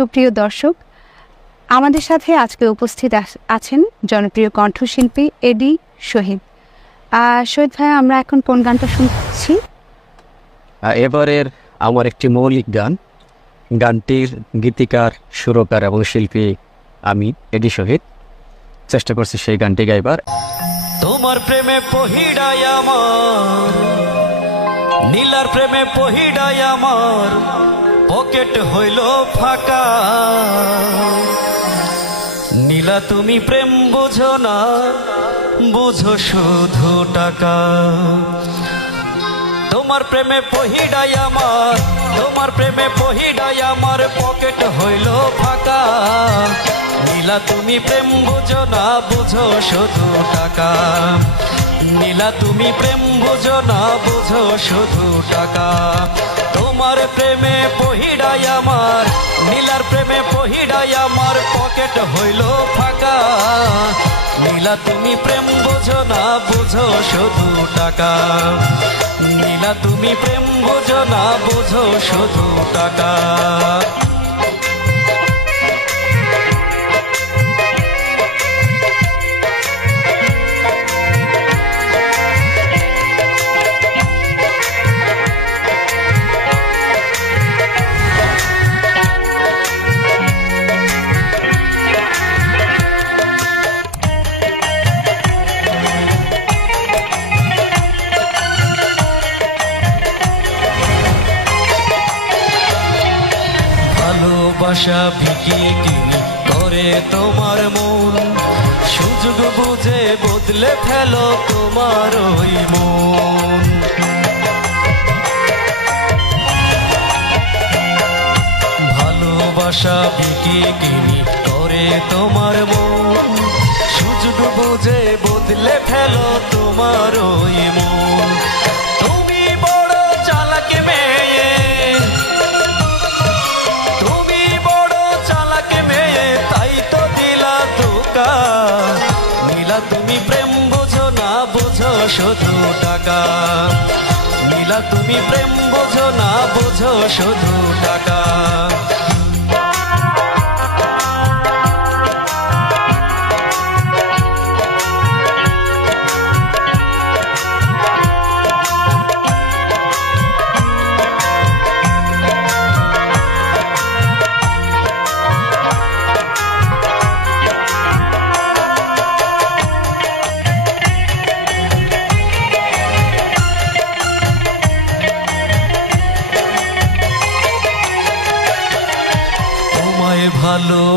সুপ্রিয় দর্শক আমাদের সাথে আজকে উপস্থিত আছেন জনপ্রিয় কণ্ঠশিল্পী এডি শহীদ। আহ, শহীদ ভাই আমরা এখন কোন গানটা শুনছি? এবারের আমার একটি মৌলিক গান। গানটির গীতিকার সুরকার এবং শিল্পী আমি এডি শহীদ। চেষ্টা করছি সেই গানটি গাইবার। তোমার প্রেমে পহিড়াই আমার নীলার প্রেমে পহিড়াই আমার। পকেট হইল ফাঁকা। নীলা, তুমি প্রেম বুঝো না, বুঝো শুধু টাকা। তোমার প্রেমে পহিড়াই আমার, তোমার প্রেমে পহিড়াই আমার পকেট হইল ফাঁকা। নীলা, তুমি প্রেম বুঝো না, বুঝো শুধু টাকা। নীলা, তুমি প্রেম বুঝো না, বুঝো শুধু টাকা। তোমার প্রেমে পহিড়াই আমার, নীলার প্রেমে পহিড়াই আমার, পকেট হইল ফাঁকা। নীলা, তুমি প্রেম বোঝো না, বোঝো শুধু টাকা। নীলা, তুমি প্রেম বোঝো না, বোঝো শুধু টাকা। ভালোবাসা বিকি কিনি করে তোমার মন। সুযোগ বুঝে বদলে ফেলো তোমার ওই মন। ভালোবাসা বিকি কিনি করে তোমার মন। সুযোগ বুঝে বদলে ফেলো তোমার বোঝো শুধু টাকা। নীলা তুমি প্রেম বোঝো না বোঝো শুধু টাকা।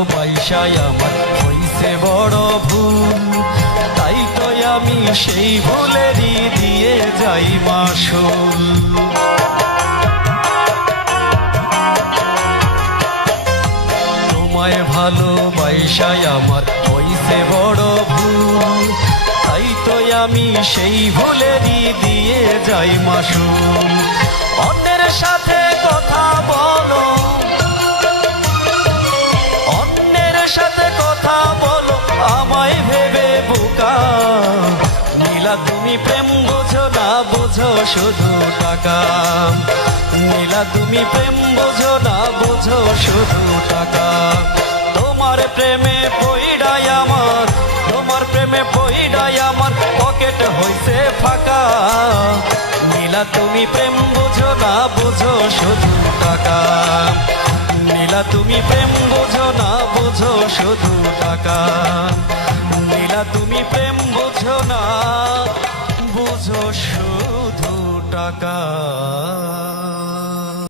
ভালোবাসায় আমার হইছে বড় ভুল। তাই তো আমি সেই ভুলেরই দিয়ে যাই মাসুল। তোমায় ভালোবাসায় আমার হইছে বড় ভুল। তাই তো আমি সেই ভুলেরই দিয়ে যাই মাসুল। অন্যের সাথে শুধু টাকা। নীলা, তুমি প্রেম বোঝো না, বোঝো শুধু টাকা। তোমার প্রেমে পইডাই আমার, তোমার প্রেমে পইডাই আমার, পকেট হইছে ফাঁকা। নীলা, তুমি প্রেম বোঝো না, বোঝো শুধু টাকা। নীলা, তুমি প্রেম বোঝো না, বোঝো শুধু টাকা। নীলা, তুমি প্রেম বোঝো না বুঝো শুধু টাকা